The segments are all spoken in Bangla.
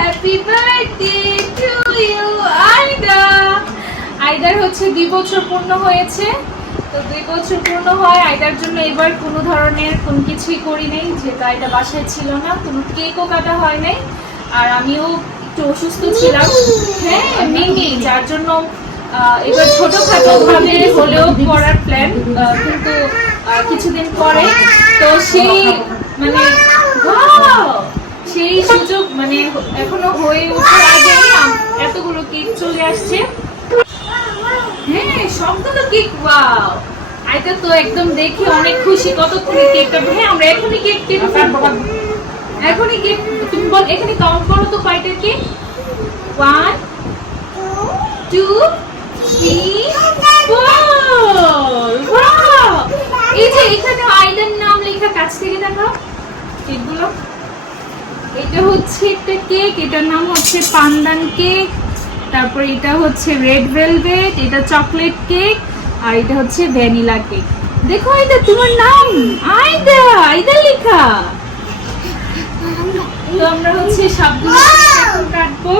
Happy birthday to you Aida either হচ্ছে দুই বছর পূর্ণ হয়েছে। তো দুই বছর পূর্ণ হয়, আইদার জন্য এবার কোনো ধরনের কোনো কিছুই করি নাই, যেহেতু আইদা বাসায় ছিল না, কোনো কেকও কাটা হয় নাই। আর আমিও একটু অসুস্থ ছিলাম। হ্যাঁ মিমি যার জন্য এবার ছোটখাটো ভাবে হলেও করার প্ল্যান কিন্তু কিছুদিন পরে। তো সেই মানে! সেই সুযোগ মানে এখনও হয়ে ওঠার আগে এতগুলো কেক চলে আসছে। হ্যাঁ সবগুলো কেক ওয়াও। আইটা তো একদম দেখে অনেক খুশি কতক্ষণে কেকটা হ্যাঁ আমরা এখনই কেক কেটে ফেলব। এখনই কেক তুমি বল এখানে কাউন্ট করো তো কয়টা cake? One two three four. এই যে এখানে আইডার নাম লেখা কাছ থেকে দেখাও কেকগুলো। এটা হচ্ছে একটা কেক এটার নাম হচ্ছে পান্দান কেক তারপর এটা হচ্ছে রেড ভেলভেট এটা চকলেট কেক আর এটা হচ্ছে ভ্যানিলা কেক। দেখো এটা তোমার নাম? আইদা আইদা লেখা। তো আমরা হচ্ছে সবগুলো এখন কাটবো।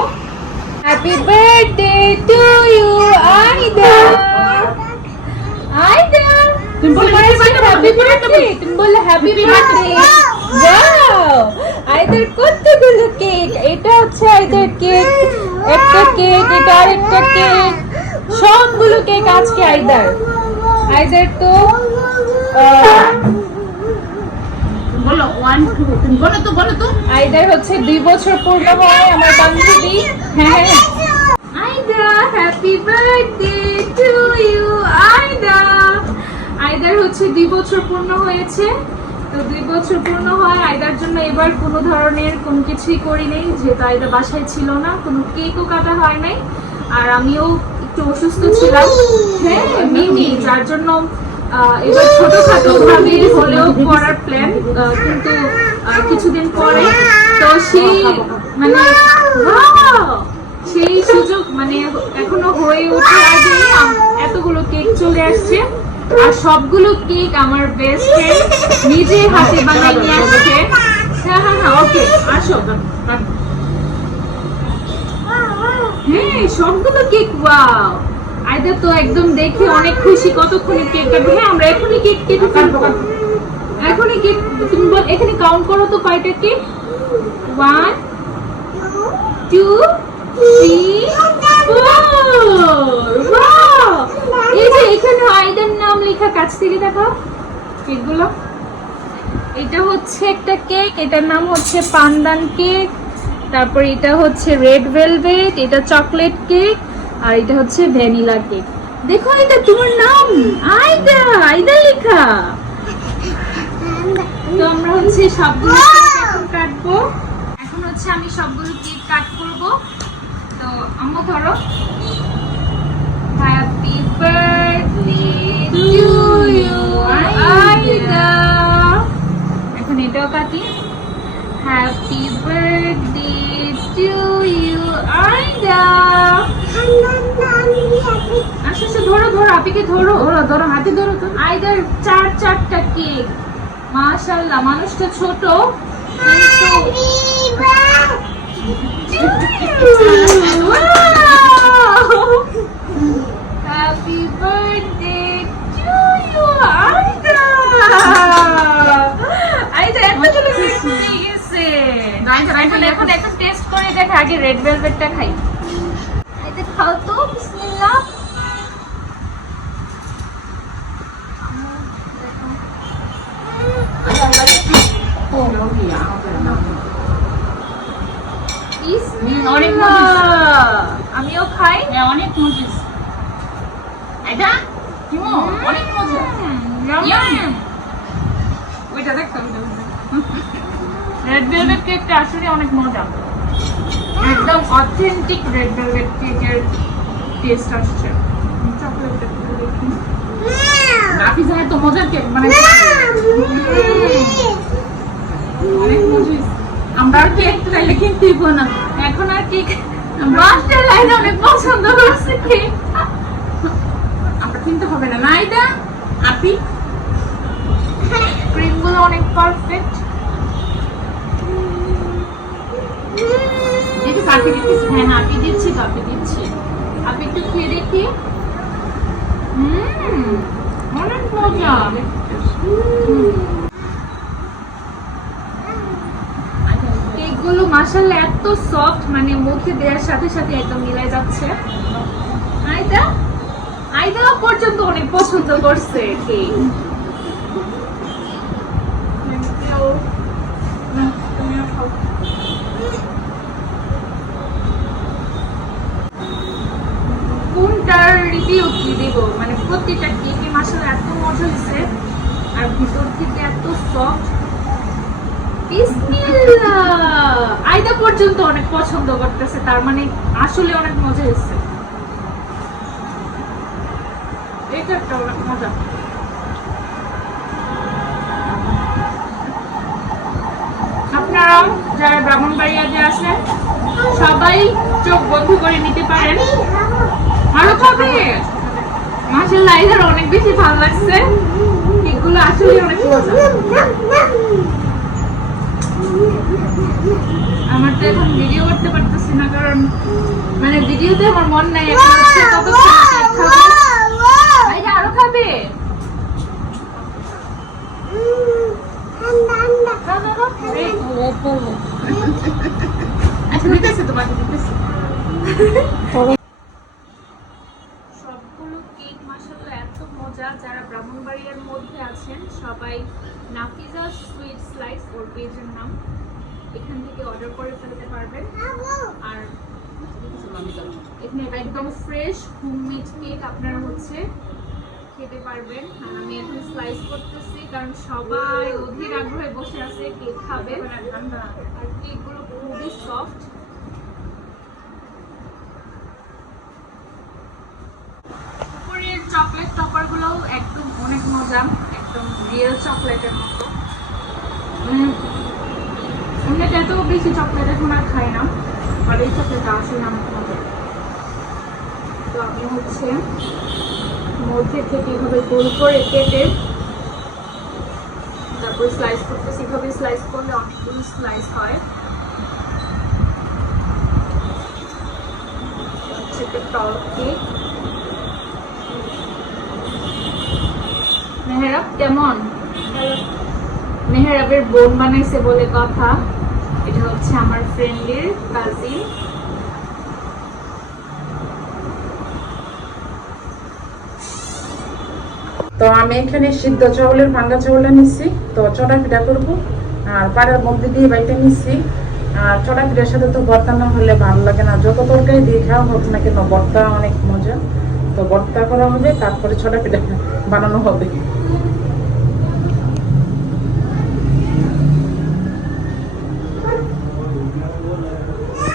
Happy birthday to you Aida. Aida তুমি বললে হ্যাপি বার্থডে তুমি বললে হ্যাপি বার্থডে ওয়াও আইদার কতগুলো কেক এটা হচ্ছে আইদার কেক একটা কেক এটা আরেকটা কেক সবগুলো কেক আজকে আইদার আইদার তো বলো ওয়ান টু বলো তো বলো তো। আইদার হচ্ছে দুই বছর পূর্ণ হয় আমার বান্ধবী। হ্যাঁ হ্যাঁ Aida happy birthday to you Aida either হচ্ছে দুই বছর পূর্ণ হয়েছে। তো দুই বছর পূর্ণ হয় আইদার জন্য এবার কোনো ধরনের কোনো কিছুই করি নাই যেহেতু আইদা বাসায় ছিল না, কোনো কেকও কাটা হয় নাই। আর আমিও একটু অসুস্থ ছিলাম। হ্যাঁ মিমি যার জন্য এবার ছোটখাটো ভাবে হলেও করার প্ল্যান কিন্তু কিছুদিন পরে। তো সেই মানে সেই সুযোগ মানে এখনও হয়ে আগে এতগুলো কেক চলে আসছে। আর সবগুলো কেক আমার বেস্ট নিজে হাতে বানিয়ে নিয়ে আসছে। হ্যাঁ হ্যাঁ হ্যাঁ ওকে আসো হ্যাঁ সবগুলো কেক ওয়াও আইদা তো একদম দেখে অনেক খুশি কতক্ষণে কেক কাটবে? হ্যাঁ আমরা এখনই কেক কেটে ফেলব। এখনই কেক তুমি বল এখানে কাউন্ট করো তো কয়টা cake one two three four এই যে এখানে আইদার নাম লেখা কাছ থেকে দেখাও। কেকগুলো। এটা হচ্ছে একটা কেক, এটার নাম হচ্ছে পান্দান কেক, তারপর এটা হচ্ছে রেড ভেলভেট, এটা চকলেট কেক, আর এটা হচ্ছে ভ্যানিলা কেক। দেখো এটা তোমার নাম আইদা আইদা লেখা। তো আমরা হচ্ছে সবগুলো কাটবো। এখন হচ্ছে আমি সবগুলো কেক কাট করব। তো আম্মু ধরো। হ্যাপি বার্থডে ধরো। ধরো আপিকে ধরো হাতে ধরো তো। আইদার চার চারটা কেক। মাশাআল্লাহ মানুষটা ছোট। কিন্তু happy birthday to you Aida Aida এতগুলো কেক গেছে। রাইট রাইট এখন এখন এখন টেস্ট করে দেখ আগে রেড ভেলভেটটা খাই। খাও তো বিসমিল্লাহ হুম, অনেক বিসমিল্লাহ আমিও খাই। হ্যাঁ অনেক মজিস এটা? কিমো অনেক মজা ওইটা দেখ রেড ভেলভেট কেকটা আসলে অনেক মজা। একদম অথেন্টিক রেড ভেলভেট কেকের টেস্ট আসছে। দেখি। রাফি জানে মজার কেক মানে অনেক মজিস কেক চাইলে কিনতে দিব না? এখন আর কেক মাস্টার লাইন অনেক পছন্দ করছে কেক আমরা কিনতে হবে না। না এটা আপি? ক্রিমগুলো অনেক পারফেক্ট দেখি পাখি দিতেছি। হ্যাঁ হ্যাঁ আপনি দিচ্ছি আপনি দিচ্ছি। আপনি একটু খেয়ে দেখি। হুম অনেক মজা কেকগুলো মাসাল্লাহ এত সফট মানে মুখে দেওয়ার সাথে সাথে একদম মিলাই যাচ্ছে। আইদা আইদা পর্যন্ত অনেক পছন্দ করছে তুমিও কোনটার রিভিউ কি দিব? মানে প্রতিটা কেকে মাসাল এত মজা হয়েছে আর ভিতর থেকে এত সফট আইদা পর্যন্ত অনেক পছন্দ করতেছে, তার মানে আসলে অনেক মজা হয়েছে। এটা একটা অনেক মজা। আপনারা যারা ব্রাহ্মণবাড়িয়াতে আছেন সবাই চোখ বন্ধ করে নিতে পারেন। আরও খাবে মাসাল্লাহ এদের অনেক বেশি ভালো লাগছে। কেকগুলো আসলে অনেক মজা। আমার তো এখন ভিডিও করতে পারতেছি না কারণ মানে ভিডিওতে আমার মন নাই আরও খাবে। আচ্ছা দিতেছি তোমাকে দিতেছি। সবগুলো কেক মাসাল্লাহ এত মজা যারা ব্রাহ্মণবাড়িয়ার মধ্যে আছেন সবাই নাফিজা সুইট স্লাইস ওর পেজের নাম। এখান থেকে অর্ডার করে ফেলতে পারবেন। আর এখানে একদম ফ্রেশ হোমমেড কেক আপনারা হচ্ছে খেতে পারবেন। আর আমি এখন স্লাইস করতেছি, কারণ সবাই অধীর আগ্রহে বসে আছে কেক খাবে। আর কেকগুলো খুবই সফট উপরের চকলেট টপার গুলোও একদম অনেক মজা, একদম রিয়েল চকলেটের মতো। উম, এমনিতে এত বেশি চকলেট এখন আর খাই না। আর এই চকলেটটা আসলে আমার মজা তো আমি হচ্ছে মধ্যে থেকে এভাবে গোল করে কেটে তারপর স্লাইস করতেছি। এভাবে স্লাইস করলে অনেকগুলো স্লাইস হয়। হচ্ছে টক কেক। মেহরাব কেমন? মেহরাবের বোন বানাইছে বলে কথা। এটা হচ্ছে আমার ফ্রেন্ডের কাজিন তো আমি এখানে সিদ্ধ চাউলের ভাঙ্গা চাউলটা নিচ্ছি তো চড়া পিঠা করব। আর পাড়ার মধ্যে দিয়ে বাইটা নিচ্ছি আর চড়া পিঠার সাথে তো ভর্তা না হলে ভালো লাগে না। যত তরকারি দিয়ে খাওয়া হোক না কেন, ভর্তা অনেক মজা। তো ভর্তা করা হবে, তারপরে ছটা পিঠা বানানো হবে।